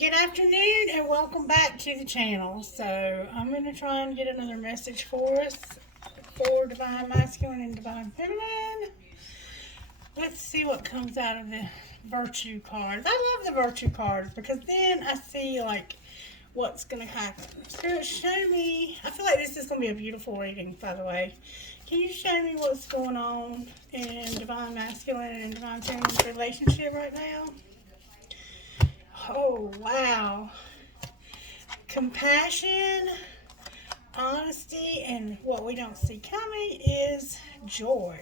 Good afternoon and welcome back to the channel. So I'm going to try and get another message for us for Divine Masculine and Divine Feminine. Let's see what comes out of the Virtue cards. I love the Virtue cards because then I see like what's going to happen. Spirit, show me. I feel like this is going to be a beautiful reading, by the way. Can you show me what's going on in Divine Masculine and Divine Feminine's relationship right now? Oh, wow. Compassion, honesty, and what we don't see coming is joy.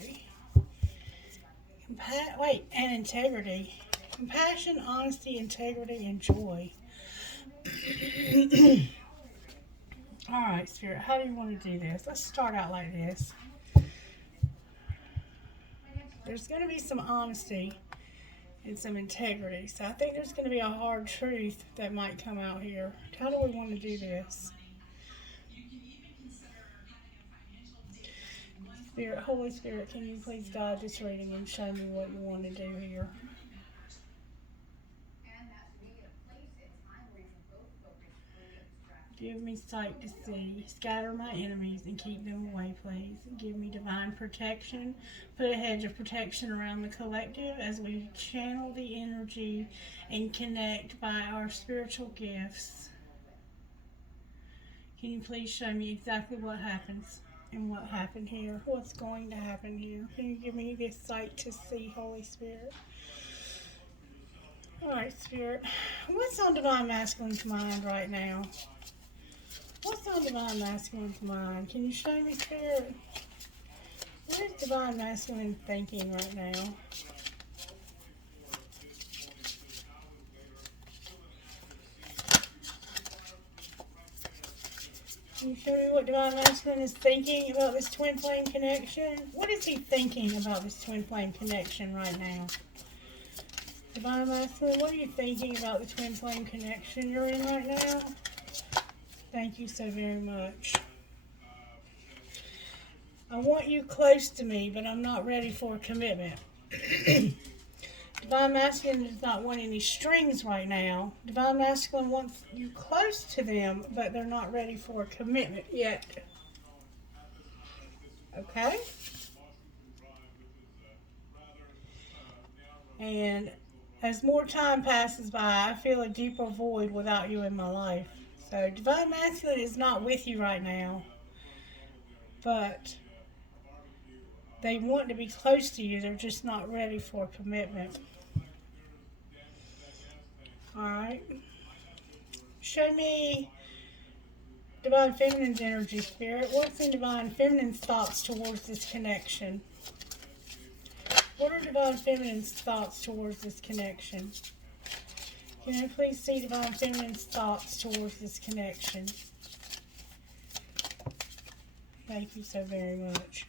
And integrity. Compassion, honesty, integrity, and joy. Alright, Spirit, how do you want to do this? Let's start out like this. There's going to be some honesty and some integrity. So I think there's going to be a hard truth that might come out here. How do we want to do this? Spirit, Holy Spirit, can you please guide this reading and show me what you want to do here? Give me sight to see. Scatter my enemies and keep them away, please. Give me divine protection. Put a hedge of protection around the collective as we channel the energy and connect by our spiritual gifts. Can you please show me exactly what happens and what happened here? What's going to happen here? Can you give me this sight to see, Holy Spirit? Alright, Spirit. What's on Divine Masculine's mind right now? What's on Divine Masculine's mind? Can you show me, Spirit? What is Divine Masculine thinking right now? Can you show me what Divine Masculine is thinking about this twin flame connection? What is he thinking about this twin flame connection right now? Divine Masculine, what are you thinking about the twin flame connection you're in right now? Thank you so very much. I want you close to me, but I'm not ready for a commitment. Divine Masculine does not want any strings right now. Divine Masculine wants you close to them, but they're not ready for a commitment yet. Okay? And as more time passes by, I feel a deeper void without you in my life. So Divine Masculine is not with you right now, but they want to be close to you. They're just not ready for commitment. Alright. Show me Divine Feminine's energy, Spirit. What's in Divine Feminine's thoughts towards this connection? What are Divine Feminine's thoughts towards this connection? Can I please see Divine Feminine's thoughts towards this connection? Thank you so very much.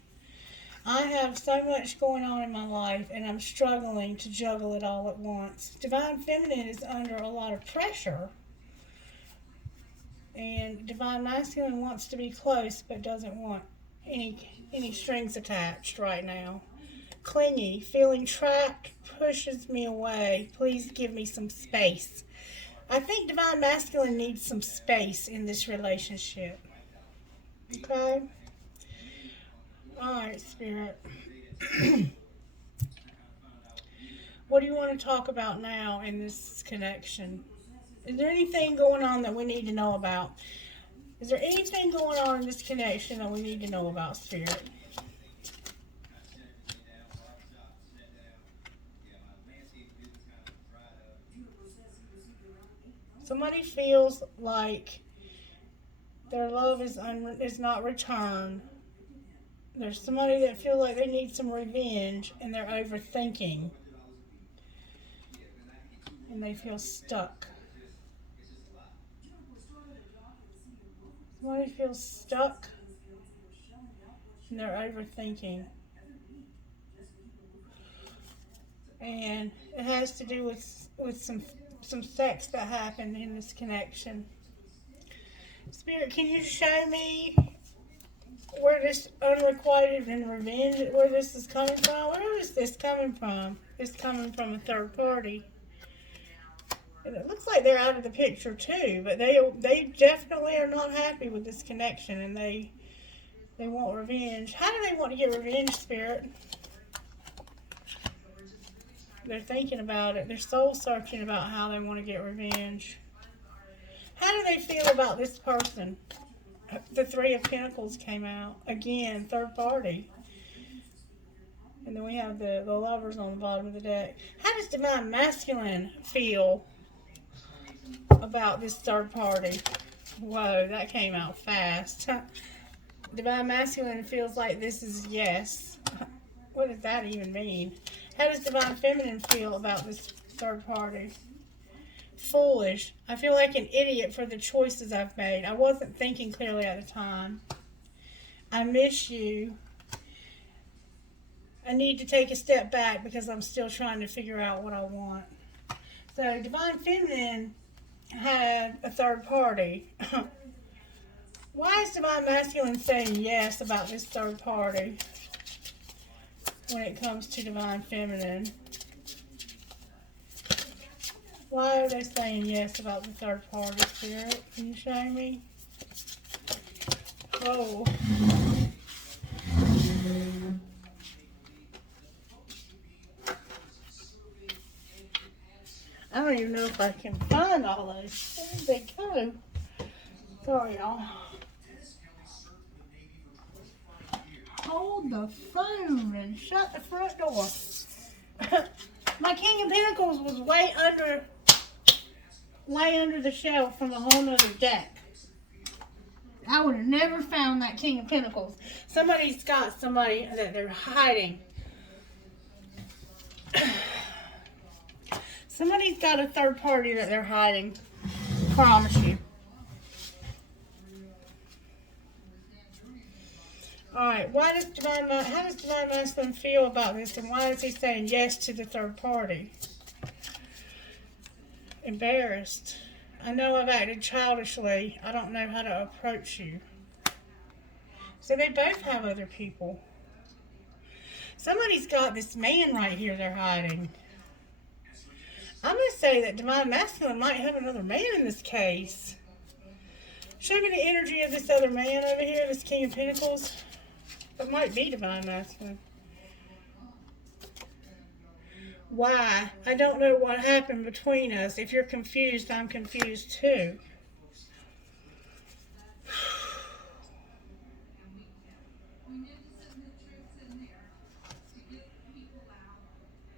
I have so much going on in my life, and I'm struggling to juggle it all at once. Divine Feminine is under a lot of pressure, and Divine Masculine wants to be close, but doesn't want any strings attached right now. Clingy, feeling trapped, pushes me away. Please give me some space. I think Divine Masculine needs some space in this relationship. Okay? Alright, Spirit. What do you want to talk about now in this connection? Is there anything going on that we need to know about? Is there anything going on in this connection that we need to know about, Spirit? Somebody feels like their love is not returned. There's somebody that feels like they need some revenge and they're overthinking. And they feel stuck. Somebody feels stuck and they're overthinking. And it has to do with some sex that happened in this connection. Spirit, can you show me where this unrequited and revenge, where this is coming from? Where is this coming from? It's coming from a third party. And it looks like they're out of the picture too, but they definitely are not happy with this connection, and they want revenge. How do they want to get revenge, Spirit? They're thinking about it. They're soul searching about how they want to get revenge. How do they feel about this person? The Three of Pentacles came out. Again, third party. And then we have the lovers on the bottom of the deck. How does Divine Masculine feel about this third party? Whoa, that came out fast. Divine Masculine feels like this is yes. What does that even mean? How does Divine Feminine feel about this third party? Foolish. I feel like an idiot for the choices I've made. I wasn't thinking clearly at the time. I miss you. I need to take a step back because I'm still trying to figure out what I want. So Divine Feminine had a third party. Why is Divine Masculine saying yes about this third party when it comes to Divine Feminine? Why are they saying yes about the third party, Spirit? Can you show me? Oh. I don't even know if I can find all those. Where did they go? Sorry, y'all. Hold the phone and shut the front door. My King of Pentacles was way under the shelf from a whole nother deck. I would have never found that King of Pentacles. Somebody's got somebody that they're hiding. Somebody's got a third party that they're hiding. Promise you. Alright, how does Divine Masculine feel about this, and why is he saying yes to the third party? Embarrassed. I know I've acted childishly. I don't know how to approach you. So they both have other people. Somebody's got this man right here they're hiding. I'm going to say that Divine Masculine might have another man in this case. Show me the energy of this other man over here, this King of Pentacles. It might be Divine Masculine. Why? I don't know what happened between us. If you're confused, I'm confused too.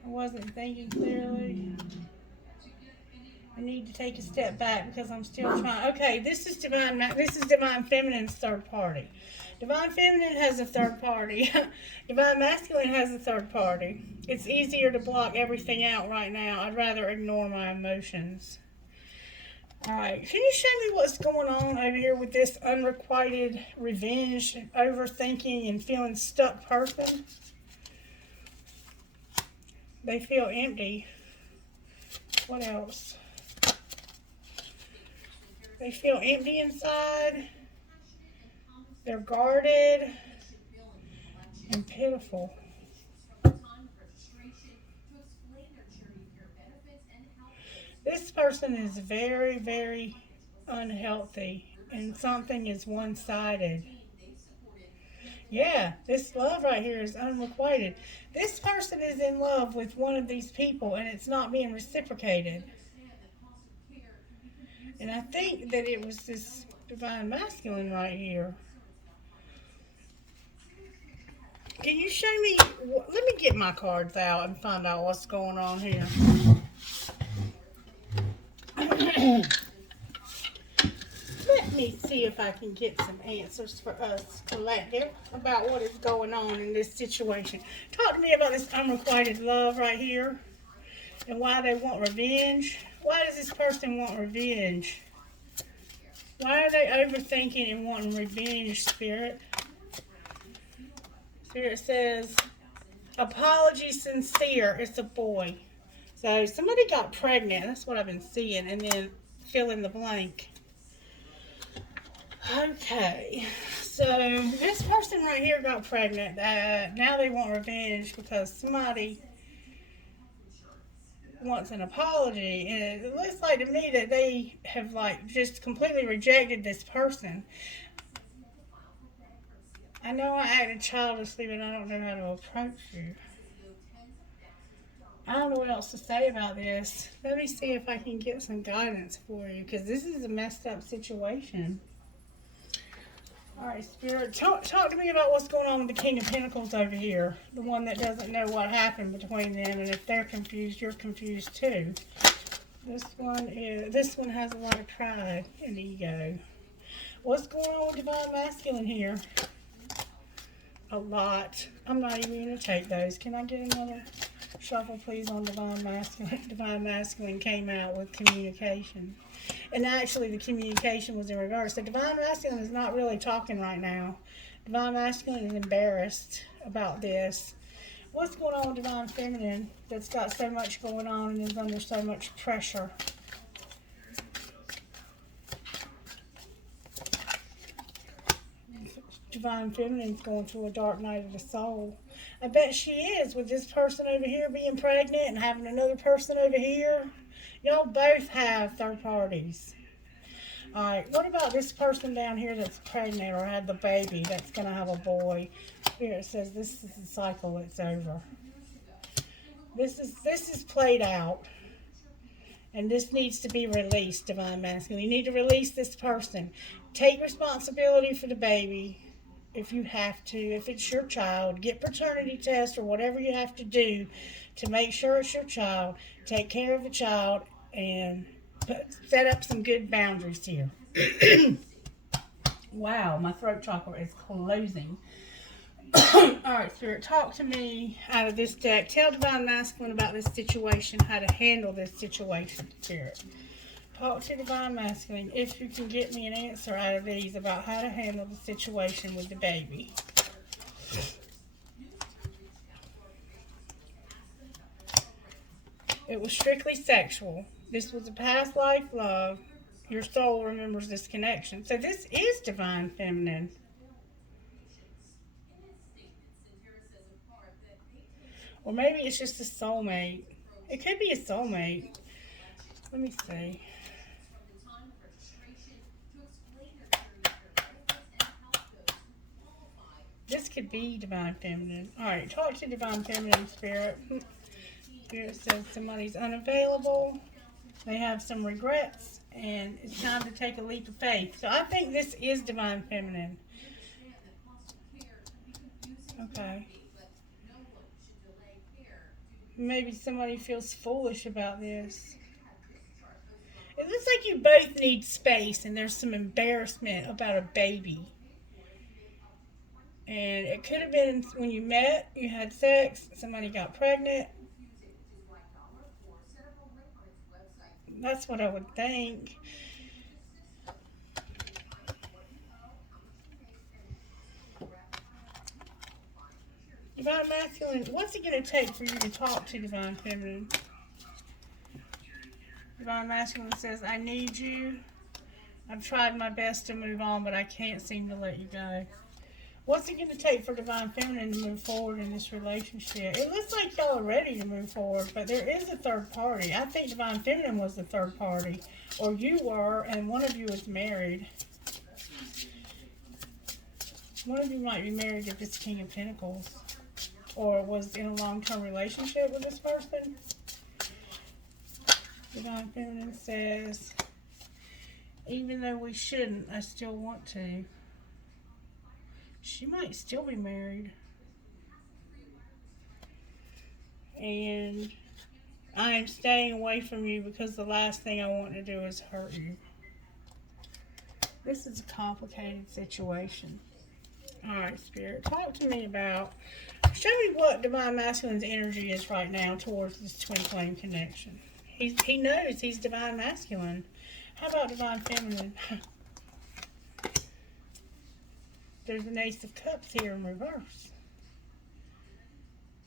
I wasn't thinking clearly. I need to take a step back because I'm still trying. Okay, this is Divine Feminine's third party. Divine Feminine has a third party. Divine Masculine has a third party. It's easier to block everything out right now. I'd rather ignore my emotions. Alright, can you show me what's going on over here with this unrequited revenge, overthinking, and feeling stuck person? They feel empty. What else? They feel empty inside. They're guarded and pitiful. This person is very, very unhealthy, and something is one-sided. Yeah, this love right here is unrequited. This person is in love with one of these people, and it's not being reciprocated. And I think that it was this Divine Masculine right here. Can you show me? Let me get my cards out and find out what's going on here. Let me see if I can get some answers for us collective about what is going on in this situation. Talk to me about this unrequited love right here and why they want revenge. Why does this person want revenge? Why are they overthinking and wanting revenge, Spirit? Spirit says, apology sincere. It's a boy. So somebody got pregnant. That's what I've been seeing. And then fill in the blank. Okay. So this person right here got pregnant. Now they want revenge because somebody wants an apology, and it looks like to me that they have like just completely rejected this person. I know I acted childishly, but I don't know how to approach you. I don't know what else to say about this. Let me see if I can get some guidance for you, because this is a messed up situation. All right, Spirit, talk to me about what's going on with the King of Pentacles over here. The one that doesn't know what happened between them, and if they're confused, you're confused too. This one has a lot of pride and ego. What's going on with Divine Masculine here? A lot. I'm not even going to take those. Can I get another shuffle, please, on Divine Masculine? Divine Masculine came out with communication. And actually, the communication was in reverse. So Divine Masculine is not really talking right now. Divine Masculine is embarrassed about this. What's going on with Divine Feminine that's got so much going on and is under so much pressure? Divine Feminine's going through a dark night of the soul. I bet she is, with this person over here being pregnant and having another person over here. Y'all both have third parties. Alright, what about this person down here that's pregnant or had the baby that's going to have a boy? Spirit says this is the cycle, it's over. This is played out. And this needs to be released, Divine Masculine. You need to release this person. Take responsibility for the baby if you have to. If it's your child, get paternity test or whatever you have to do to make sure it's your child. Take care of the child and set up some good boundaries here. Wow, my throat chakra is closing. Alright, Spirit, talk to me out of this deck. Tell Divine Masculine about this situation, how to handle this situation, Spirit. Talk to Divine Masculine if you can get me an answer out of these about how to handle the situation with the baby. It was strictly sexual. This was a past life love. Your soul remembers this connection. So this is Divine Feminine. Or maybe it's just a soulmate. It could be a soulmate. Let me see. This could be Divine Feminine. Alright, talk to Divine Feminine, Spirit. Spirit says somebody's unavailable. They have some regrets. And it's time to take a leap of faith. So I think this is Divine Feminine. Okay. Maybe somebody feels foolish about this. It looks like you both need space and there's some embarrassment about a baby. And it could have been when you met, you had sex, somebody got pregnant. That's what I would think. Divine Masculine, what's it going to take for you to talk to Divine Feminine? Divine Masculine says, I need you. I've tried my best to move on, but I can't seem to let you go. What's it going to take for Divine Feminine to move forward in this relationship? It looks like y'all are ready to move forward, but there is a third party. I think Divine Feminine was the third party, or you were, and one of you is married. One of you might be married to this King of Pentacles, or was in a long-term relationship with this person. Divine Feminine says, even though we shouldn't, I still want to. She might still be married. And I am staying away from you because the last thing I want to do is hurt you. This is a complicated situation. Alright, Spirit, talk to me about, show me what Divine Masculine's energy is right now towards this twin flame connection. He knows he's Divine Masculine. How about Divine Feminine? There's an Ace of Cups here in reverse.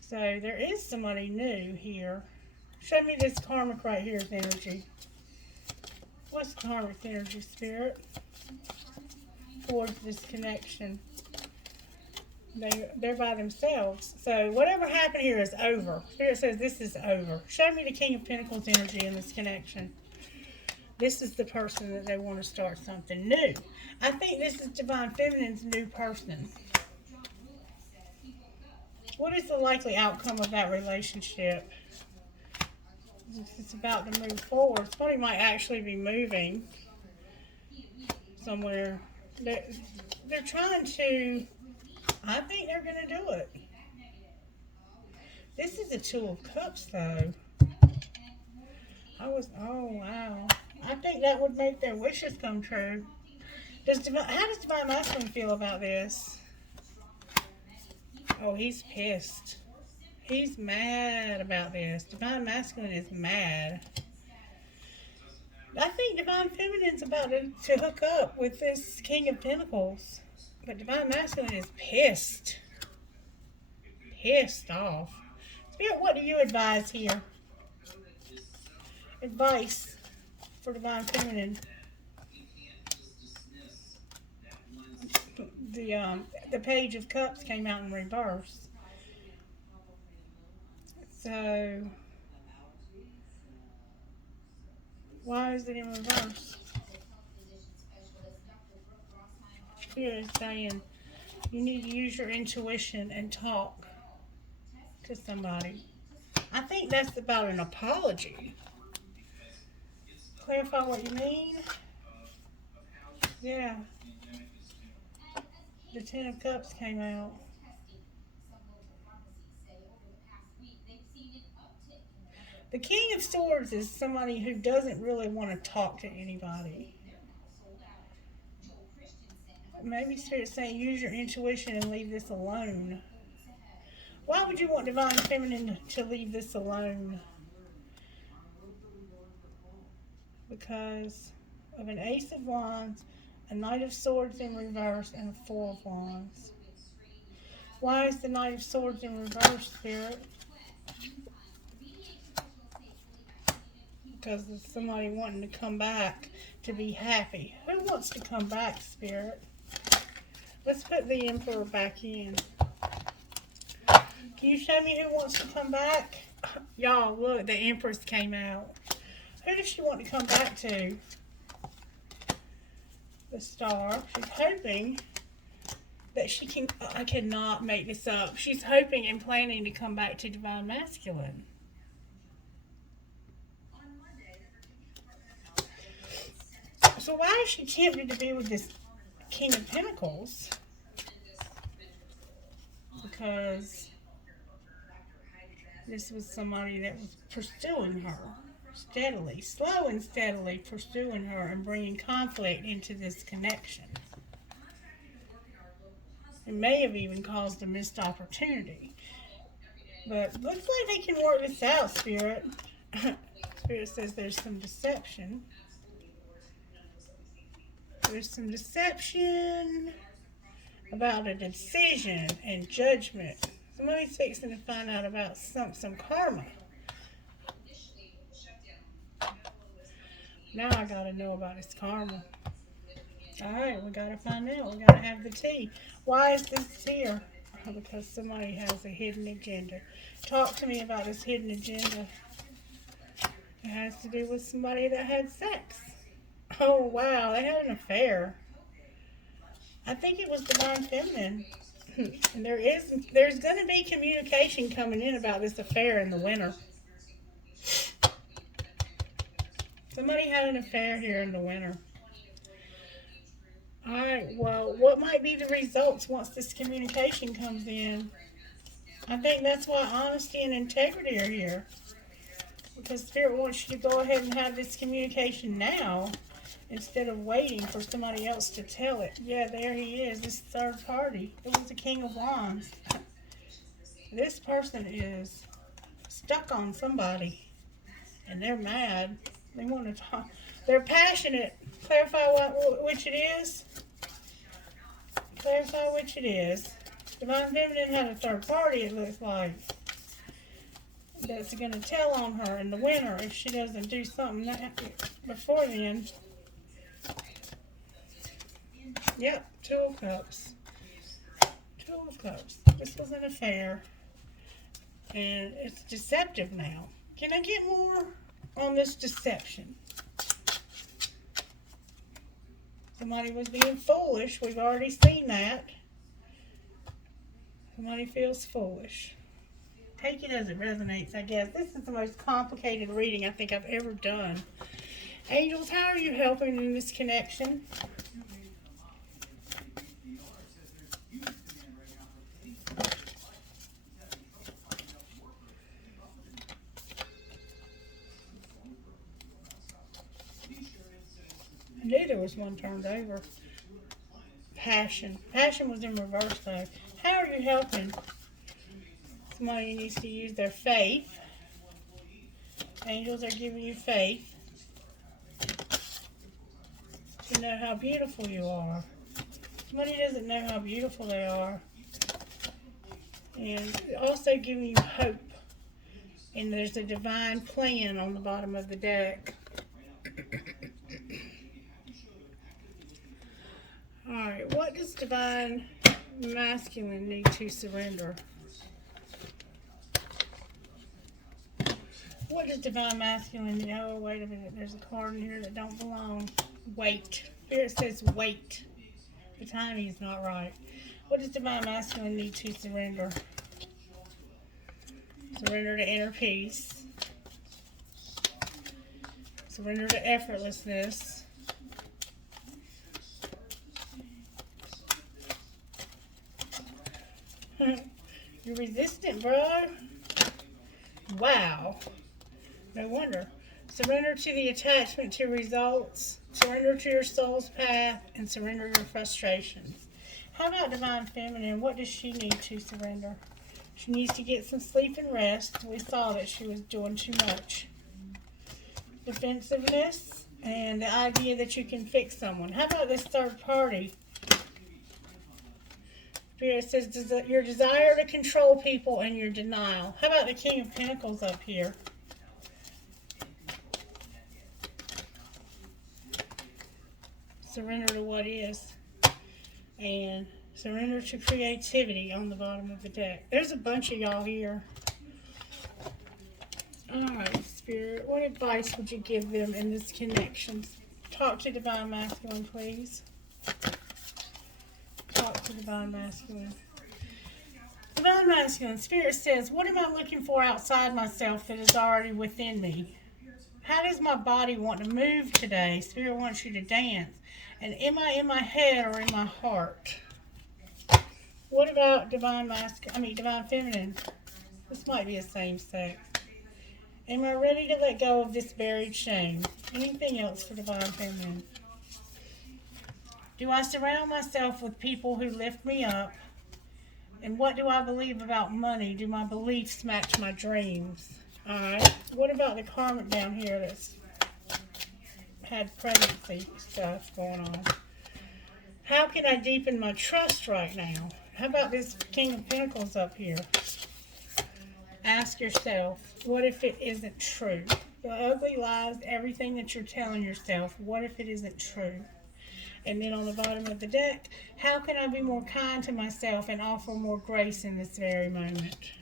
So there is somebody new here. Show me this karmic right here's energy. What's karmic energy, Spirit, towards this connection? They're by themselves. So whatever happened here is over. Spirit says this is over. Show me the King of Pentacles energy in this connection. This is the person that they want to start something new. I think this is Divine Feminine's new person. What is the likely outcome of that relationship? It's about to move forward. Somebody might actually be moving somewhere. They're trying to... I think they're going to do it. This is a Two of Cups, though. Oh, wow. I think that would make their wishes come true. How does Divine Masculine feel about this? Oh, he's pissed. He's mad about this. Divine Masculine is mad. I think Divine Feminine's about to hook up with this King of Pentacles. But Divine Masculine is pissed. Pissed off. Spirit, what do you advise here? Advice for Divine Feminine. The Page of Cups came out in reverse. So, why is it in reverse? Spirit is saying you need to use your intuition and talk to somebody. I think that's about an apology. Clarify what you mean. Yeah. The Ten of Cups came out. The King of Swords is somebody who doesn't really want to talk to anybody. Maybe Spirit's saying use your intuition and leave this alone. Why would you want Divine Feminine to leave this alone? Because of an Ace of Wands, a Knight of Swords in reverse, and a Four of Wands. Why is the Knight of Swords in reverse, Spirit? Because of somebody wanting to come back to be happy. Who wants to come back, Spirit? Let's put the Emperor back in. Can you show me who wants to come back? Y'all, look, the Empress came out. Who does she want to come back to? The Star. She's hoping that she can... I cannot make this up. She's hoping and planning to come back to Divine Masculine. So why is she tempted to be with this King of Pentacles? Because this was somebody that was pursuing her steadily, slow and steadily pursuing her and bringing conflict into this connection. It may have even caused a missed opportunity. But looks like they can work this out, Spirit. Spirit says there's some deception. There's some deception about a decision and judgment. Somebody's fixing to find out about some karma. Now I gotta know about his karma. Alright, we gotta find out. We gotta have the tea. Why is this here? Because somebody has a hidden agenda. Talk to me about this hidden agenda. It has to do with somebody that had sex. Oh, wow, they had an affair. I think it was Divine Feminine. And there's going to be communication coming in about this affair in the winter. Somebody had an affair here in the winter. Alright, well, what might be the results once this communication comes in? I think that's why honesty and integrity are here. Because Spirit wants you to go ahead and have this communication now, instead of waiting for somebody else to tell it. Yeah, there he is, this third party. It was the King of Wands. This person is stuck on somebody, and they're mad. They want to talk. They're passionate. Clarify which it is. Clarify which it is. Divine Feminine had a third party, it looks like, that's going to tell on her in the winter if she doesn't do something before then. Yep, Two of Cups. Two Two of Cups. This was an affair. And it's deceptive now. Can I get more on this deception? Somebody was being foolish. We've already seen that. Somebody feels foolish. Take it as it resonates, I guess. This is the most complicated reading I think I've ever done. Angels, how are you helping in this connection? I knew there was one turned over. Passion. Passion was in reverse though. How are you helping? Somebody needs to use their faith. Angels are giving you faith to know how beautiful you are. Somebody doesn't know how beautiful they are. And also giving you hope. And there's a divine plan on the bottom of the deck. Alright, what does divine masculine need to surrender? What does divine masculine need? Oh, wait a minute. There's a card in here that don't belong. Wait. Here it says wait. The timing is not right. What does divine masculine need to surrender? Surrender to inner peace. Surrender to effortlessness. You're resistant, bro. Wow. No wonder. Surrender to the attachment to results. Surrender to your soul's path. And surrender your frustrations. How about divine feminine? What does she need to surrender? She needs to get some sleep and rest. We saw that she was doing too much. Defensiveness and the idea that you can fix someone. How about this third party? Spirit says your desire to control people and your denial. How about the King of Pentacles up here? Surrender to what is. And surrender to creativity on the bottom of the deck. There's a bunch of y'all here. Alright, Spirit. What advice would you give them in this connection? Talk to Divine Masculine, please. Talk to Divine Masculine. Divine Masculine, Spirit says, what am I looking for outside myself that is already within me? How does my body want to move today? Spirit wants you to dance. And am I in my head or in my heart? What about Divine Feminine? This might be the same sex. Am I ready to let go of this buried shame? Anything else for Divine Feminine? Do I surround myself with people who lift me up? And what do I believe about money? Do my beliefs match my dreams? Alright. What about the karmic down here that's had pregnancy stuff going on? How can I deepen my trust right now? How about this King of Pentacles up here? Ask yourself, what if it isn't true? The ugly lies, everything that you're telling yourself, what if it isn't true? And then on the bottom of the deck, how can I be more kind to myself and offer more grace in this very moment?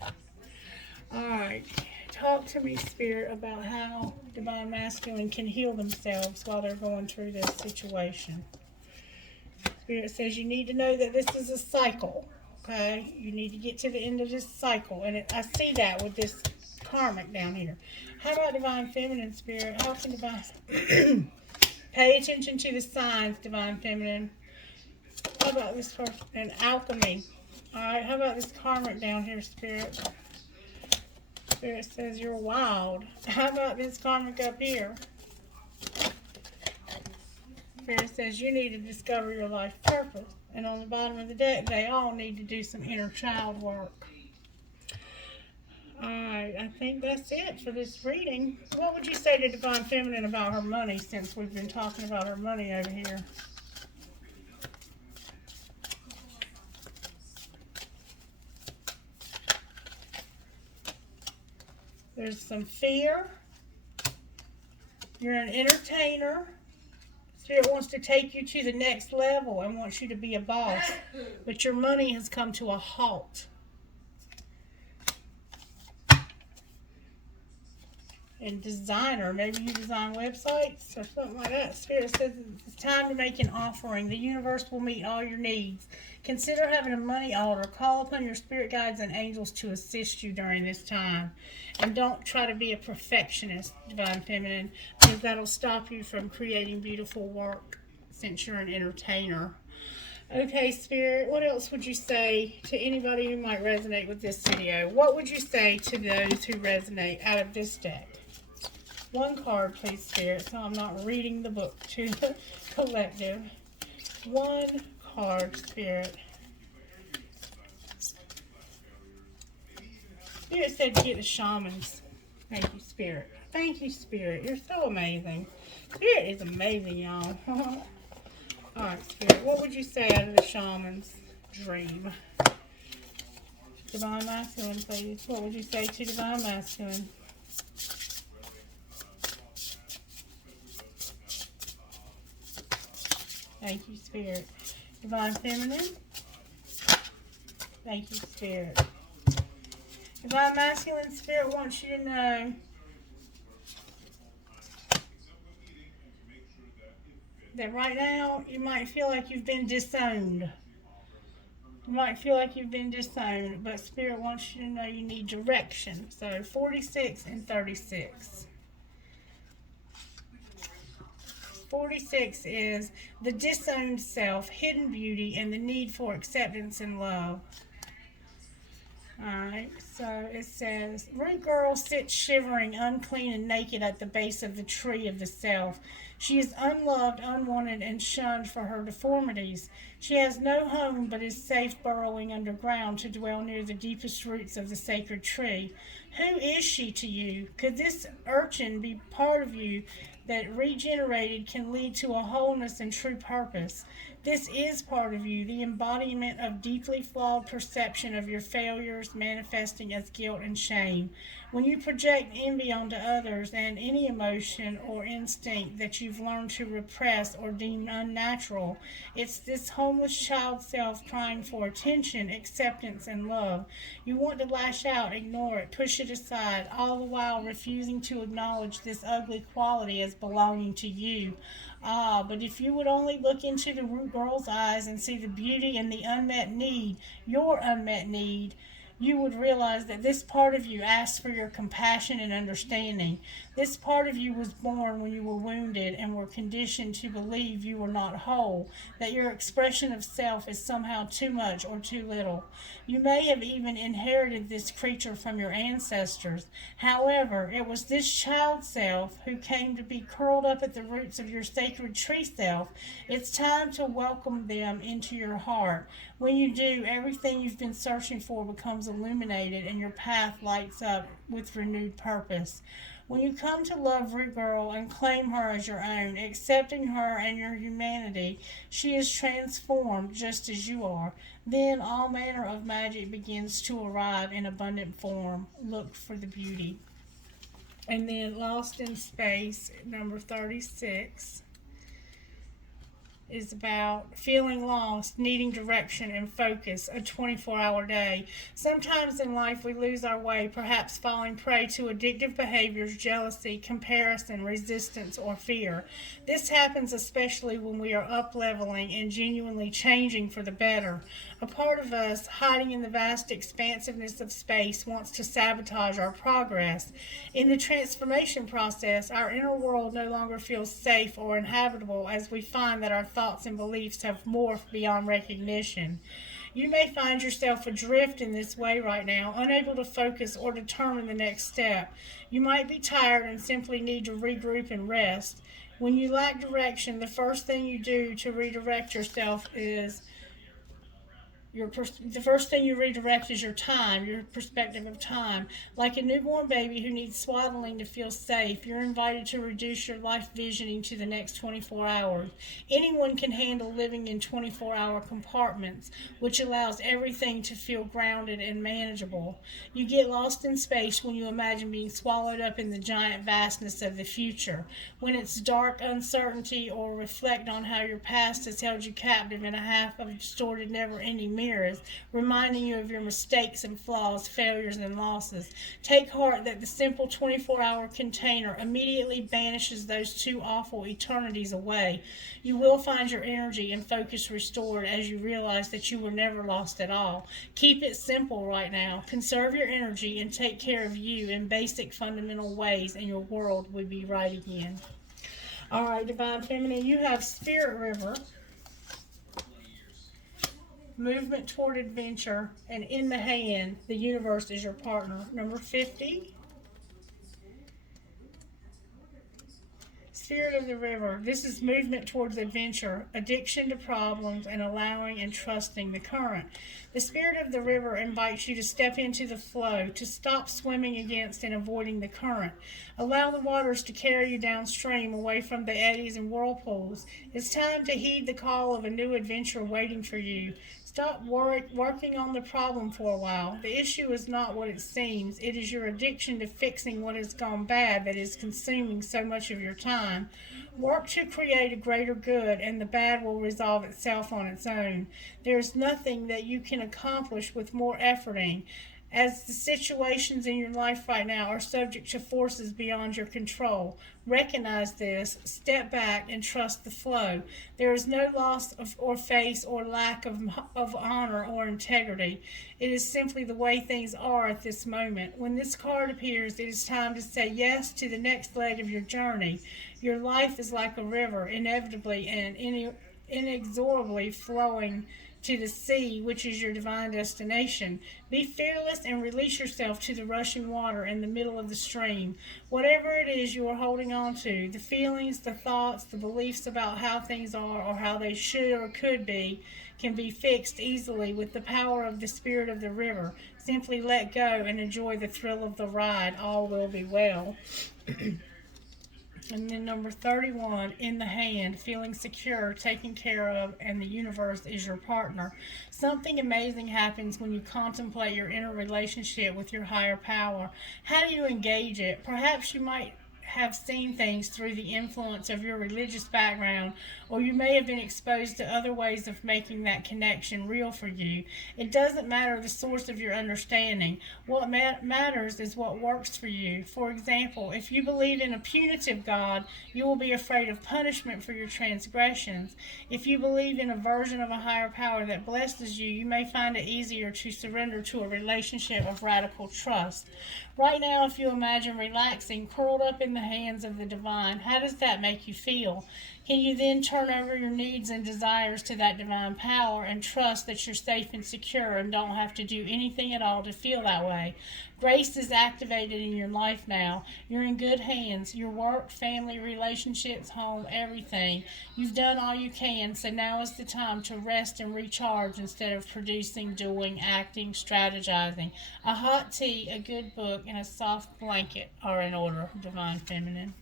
Alright, talk to me, Spirit, about how Divine Masculine can heal themselves while they're going through this situation. Spirit says you need to know that this is a cycle, okay? You need to get to the end of this cycle. And I see that with this karmic down here. How about Divine Feminine, Spirit? How can Divine... Pay attention to the signs, Divine Feminine. How about this person? And alchemy. Alright, how about this karmic down here, Spirit? Spirit says you're wild. How about this karmic up here? Spirit says you need to discover your life purpose. And on the bottom of the deck, they all need to do some inner child work. Alright, I think that's it for this reading. What would you say to Divine Feminine about her money, since we've been talking about her money over here? There's some fear. You're an entertainer. Spirit wants to take you to the next level and wants you to be a boss. But your money has come to a halt. And designer, maybe you design websites or something like that. Spirit says it's time to make an offering. The universe will meet all your needs. Consider having a money altar. Call upon your spirit guides and angels to assist you during this time. And don't try to be a perfectionist, Divine Feminine, because that'll stop you from creating beautiful work since you're an entertainer. Okay, Spirit, what else would you say to anybody who might resonate with this video? What would you say to those who resonate out of this deck? One card, please, Spirit, so I'm not reading the book to the collective. One card, Spirit. Spirit said get the shamans. Thank you, Spirit. Thank you, Spirit. You're so amazing. Spirit is amazing, y'all. Alright, Spirit, what would you say out of the shaman's dream? Divine Masculine, please. What would you say to Divine Masculine? Thank you, Spirit. Divine Feminine. Thank you, Spirit. Divine Masculine, Spirit wants you to know that right now you might feel like you've been disowned. You might feel like you've been disowned, but Spirit wants you to know you need direction. So 46 and 36. 46 is the disowned self, hidden beauty, and the need for acceptance and love. Alright, so it says, Root Girl sits shivering, unclean and naked at the base of the tree of the self. She is unloved, unwanted, and shunned for her deformities. She has no home but is safe burrowing underground to dwell near the deepest roots of the sacred tree. Who is she to you? Could this urchin be part of you that regenerated can lead to a wholeness and true purpose? This is part of you, the embodiment of deeply flawed perception of your failures manifesting as guilt and shame. When you project envy onto others and any emotion or instinct that you've learned to repress or deem unnatural, it's this homeless child self crying for attention, acceptance, and love. You want to lash out, ignore it, push it aside, all the while refusing to acknowledge this ugly quality as belonging to you. Ah, but if you would only look into the Root Girl's eyes and see the beauty and the unmet need, your unmet need, you would realize that this part of you asks for your compassion and understanding. This part of you was born when you were wounded and were conditioned to believe you were not whole, that your expression of self is somehow too much or too little. You may have even inherited this creature from your ancestors. However, it was this child self who came to be curled up at the roots of your sacred tree self. It's time to welcome them into your heart. When you do, everything you've been searching for becomes illuminated and your path lights up with renewed purpose. When you come to love Root Girl and claim her as your own, accepting her and your humanity, she is transformed just as you are. Then all manner of magic begins to arrive in abundant form. Look for the beauty. And then Lost in Space, number 36. Is about feeling lost, needing direction and focus, a 24-hour day. Sometimes in life we lose our way, perhaps falling prey to addictive behaviors, jealousy, comparison, resistance, or fear. This happens especially when we are up-leveling and genuinely changing for the better. A part of us, hiding in the vast expansiveness of space, wants to sabotage our progress. In the transformation process, our inner world no longer feels safe or inhabitable as we find that our thoughts and beliefs have morphed beyond recognition. You may find yourself adrift in this way right now, unable to focus or determine the next step. You might be tired and simply need to regroup and rest. When you lack direction, the first thing you do to redirect yourself is The first thing you redirect is your time, your perspective of time. Like a newborn baby who needs swaddling to feel safe, you're invited to reduce your life visioning to the next 24 hours. Anyone can handle living in 24-hour compartments, which allows everything to feel grounded and manageable. You get lost in space when you imagine being swallowed up in the giant vastness of the future. When it's dark uncertainty, or reflect on how your past has held you captive in a half of distorted, never-ending mirrors, reminding you of your mistakes and flaws, failures and losses. Take heart that the simple 24-hour container immediately banishes those two awful eternities away. You will find your energy and focus restored as you realize that you were never lost at all. Keep it simple right now. Conserve your energy and take care of you in basic fundamental ways, and your world will be right again. All right, Divine Feminine, you have Spirit River, movement toward adventure, and in the hand, the universe is your partner. Number 50. Spirit of the River. This is movement towards adventure, addiction to problems, and allowing and trusting the current. The Spirit of the River invites you to step into the flow, to stop swimming against and avoiding the current. Allow the waters to carry you downstream, away from the eddies and whirlpools. It's time to heed the call of a new adventure waiting for you. Stop working on the problem for a while. The issue is not what it seems. It is your addiction to fixing what has gone bad that is consuming so much of your time. Work to create a greater good, and the bad will resolve itself on its own. There is nothing that you can accomplish with more efforting, as the situations in your life right now are subject to forces beyond your control. Recognize this, step back, and trust the flow. There is no loss of or face or lack of honor or integrity. It is simply the way things are at this moment. When this card appears, it is time to say yes to the next leg of your journey. Your life is like a river, inevitably and inexorably flowing to the sea, which is your divine destination. Be fearless and release yourself to the rushing water in the middle of the stream. Whatever it is you are holding on to, the feelings, the thoughts, the beliefs about how things are or how they should or could be, can be fixed easily with the power of the Spirit of the River. Simply let go and enjoy the thrill of the ride. All will be well. And then number 31, in the hand, feeling secure, taken care of, and the universe is your partner. Something amazing happens when you contemplate your inner relationship with your higher power. How do you engage it? Perhaps you might have seen things through the influence of your religious background, or you may have been exposed to other ways of making that connection real for you. It doesn't matter the source of your understanding. What matters is what works for you. For example, if you believe in a punitive God, you will be afraid of punishment for your transgressions. If you believe in a version of a higher power that blesses you, you may find it easier to surrender to a relationship of radical trust. Right now, if you imagine relaxing, curled up in the hands of the divine, how does that make you feel? Can you then turn over your needs and desires to that divine power and trust that you're safe and secure and don't have to do anything at all to feel that way? Grace is activated in your life now. You're in good hands. Your work, family, relationships, home, everything. You've done all you can, so now is the time to rest and recharge instead of producing, doing, acting, strategizing. A hot tea, a good book, and a soft blanket are in order, Divine Feminine.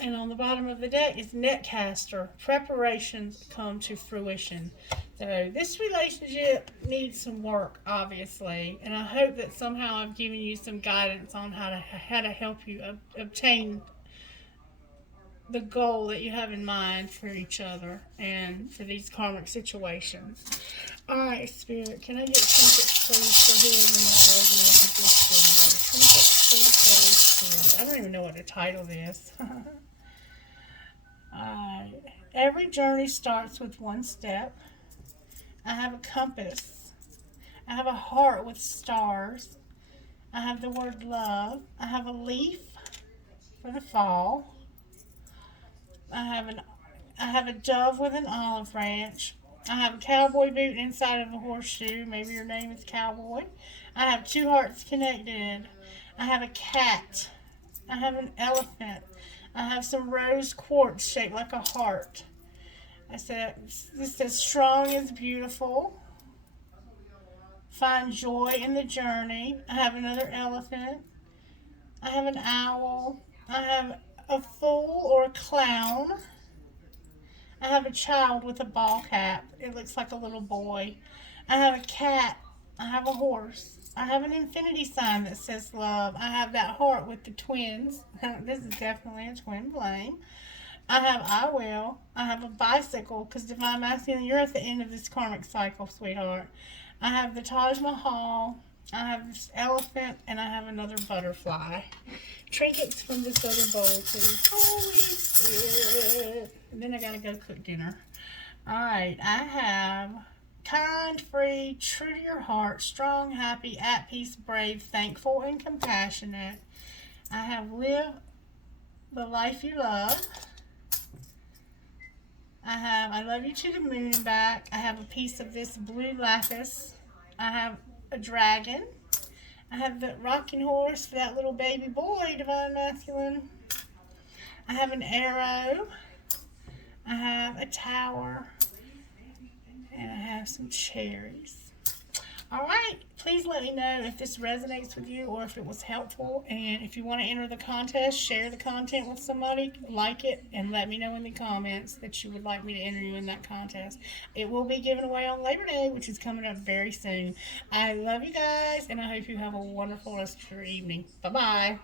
And on the bottom of the deck is Netcaster. Preparations come to fruition. So this relationship needs some work, obviously, and I hope that somehow I've given you some guidance on how to help you obtain the goal that you have in mind for each other and for these karmic situations. All right, Spirit, can I get trinkets, please, for whoever might resonate with this video? Trinkets, please, Holy Spirit. I don't even know what to title this. Every journey starts with one step. I have a compass. I have a heart with stars. I have the word love. I have a leaf for the fall. I have a dove with an olive branch. I have a cowboy boot inside of a horseshoe. Maybe your name is Cowboy. I have two hearts connected. I have a cat. I have an elephant. I have some rose quartz shaped like a heart. This says strong is beautiful. Find joy in the journey. I have another elephant. I have an owl. I have a fool or a clown. I have a child with a ball cap. It looks like a little boy. I have a cat. I have a horse. I have an infinity sign that says love. I have that heart with the twins. This is definitely a twin flame. I have I will. I have a bicycle because Divine Masculine, you're at the end of this karmic cycle, sweetheart. I have the Taj Mahal. I have this elephant, and I have another butterfly. Trinkets from this other bowl, please. Holy Spirit. And then I gotta go cook dinner. Alright, I have kind, free, true to your heart, strong, happy, at peace, brave, thankful, and compassionate. I have live the life you love. I have I love you to the moon and back. I have a piece of this blue lapis. I have a dragon. I have the rocking horse for that little baby boy, Divine Masculine. I have an arrow. I have a tower. And I have some cherries. Alright, please let me know if this resonates with you or if it was helpful. And if you want to enter the contest, share the content with somebody, like it, and let me know in the comments that you would like me to enter you in that contest. It will be given away on Labor Day, which is coming up very soon. I love you guys, and I hope you have a wonderful rest of your evening. Bye-bye.